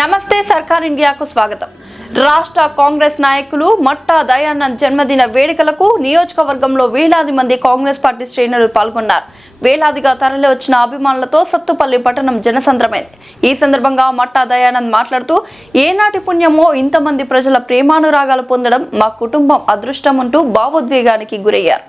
నమస్తే సర్కార్ ఇండియాకు స్వాగతం. రాష్ట్ర కాంగ్రెస్ నాయకులు మట్టా దయానంద్ జన్మదిన వేడుకలకు నియోజకవర్గంలో వేలాది మంది కాంగ్రెస్ పార్టీ శ్రేణులు పాల్గొన్నారు. వేలాదిగా తరలి వచ్చిన అభిమానులతో సత్తుపల్లి పట్టణం జనసంద్రమైంది. ఈ సందర్భంగా మట్టా దయానంద్ మాట్లాడుతూ, ఏనాటి పుణ్యమో ఇంతమంది ప్రజల ప్రేమానురాగాలు పొందడం మా కుటుంబం అదృష్టం అంటూ భావోద్వేగానికి గురయ్యారు.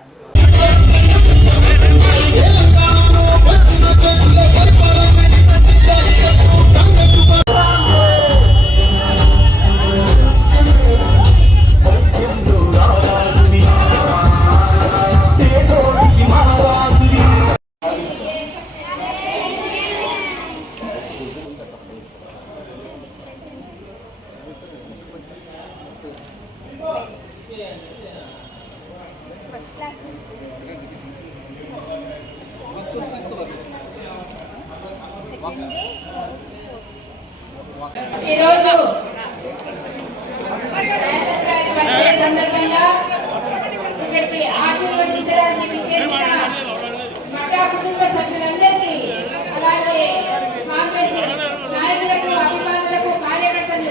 ఈరోజు బర్త్డే సందర్భంగా ఇక్కడికి ఆశీర్వదించడానికి విచ్చేసిన మట్టా కుటుంబ సభ్యులందరికీ, అలాగే కాంగ్రెస్ నాయకులకు, అభిమానులకు, కార్యకర్తలు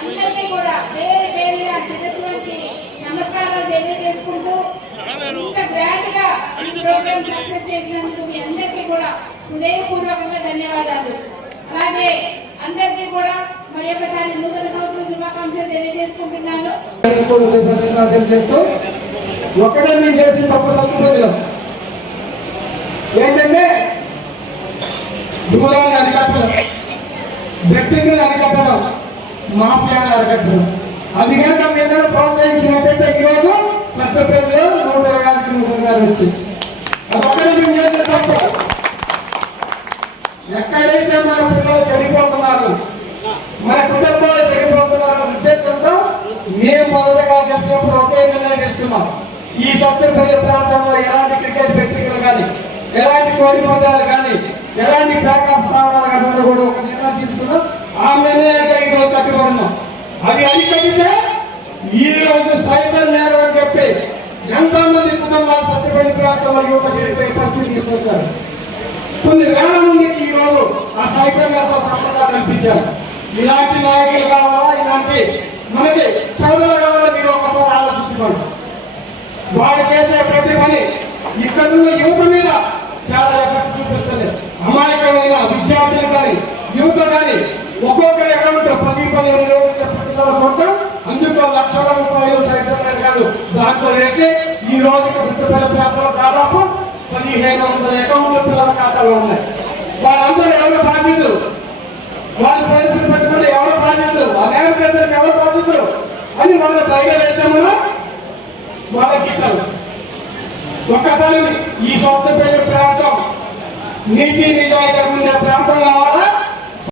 అందరికీ కూడా పేరు పేరున శిరస్సు వచ్చి నమస్కారాలు తెలియజేసుకుంటూ, ఇంత గ్రాండ్ గా ఈ ప్రోగ్రామ్ సక్సెస్ చేసినందుకు మీ అందరికీ కూడా హృదయపూర్వకంగా ధన్యవాదాలు. అలాగే అందరికీ కూడా మరి ఒకసారి నూతన సంవత్సర శుభాకాంక్షలు తెలియజేసుకుంటున్నాను. ఒకటే మేము చేసిన తప్పు సంస్కృతిలో ఏంటంటే దూరాన్ని అరికట్టడం, వ్యక్తిని అరికట్టడం, మాఫియాన్ని అరికట్టడం. అది కనుక మీద ప్రోత్సహించినట్టయితే ఈరోజు సత్యపల్లిలో 120 కిలోమీటర్లు వచ్చింది. అదొక్కడే మేము చేసిన తప్పు. ఎక్కడైతే మన పిల్లలు చెడిపోతున్నారు, మన కుటుంబాలు చెడిపోతున్నారు ఉద్దేశంతో మేము మొదటగా చేసినప్పుడు ఒకే నిర్ణయం తీసుకున్నాం. ఈ సత్యపల్లి ప్రాంతంలో ఎలాంటి క్రికెట్ పెట్టికలు కానీ, ఎలాంటి కోడి పందాలు కానీ, ఎలాంటి బ్యాకప్ స్థావరాలు కానీ కూడా ఒక నిర్ణయం తీసుకున్నాం. ఆ నిర్ణయానికి ఈరోజు కట్టుబడున్నాం. అది అరికట్టితే ఈ రోజు సైబర్ నేరం అని చెప్పి ఎంతో మంది కుటుంబాలు సత్యపల్లి ప్రాంతంలో యువత చెడిపోయే పరిస్థితి తీసుకొచ్చారు. కొన్ని వేల మందికి ఈ రోజు ఆ సైబర్ నేరంతో సంబంధాలు కల్పించారు. ఇలాంటి నాయకులు కావాలా, ఇలాంటి మనకి చదువులు కావాలా, మీరు ఒకసారి ఆలోచించుకోండి. వాళ్ళు చేసే ప్రతి పని ఇక్కడున్న యువత మీద చాలా ఎఫెక్ట్ చూపిస్తుంది. అమాయకమైన విద్యార్థులు కానీ, యువత కానీ ఒక్కొక్క అకౌంట్ 10-15 రోజులు చెప్పిన కొట్టం, అందుకు లక్షల రూపాయలు సైతం కాదు దాంట్లో వేసి ఈ రోజుకి చుట్టుపక్కల ప్రాంతంలో దాదాపు 1500 అకౌంట్లు పిల్లల ఖాతాలో ఉన్నాయి. వాళ్ళందరూ ఎవరు బాధ్యతలు, వాళ్ళ పరిస్థితి పెట్టుకుని ఎవరు బాధ్యతలు, వాళ్ళ నేరకేంద్రానికి ఎవరు బాధ్యతలు అని వాళ్ళ పైగా వెళ్తే మనం వాళ్ళకి ఒక్కసారి ఈ సొంతపల్లి ప్రాంతం నీతి నిజాయితీ ఉండే ప్రాంతం కావాలా,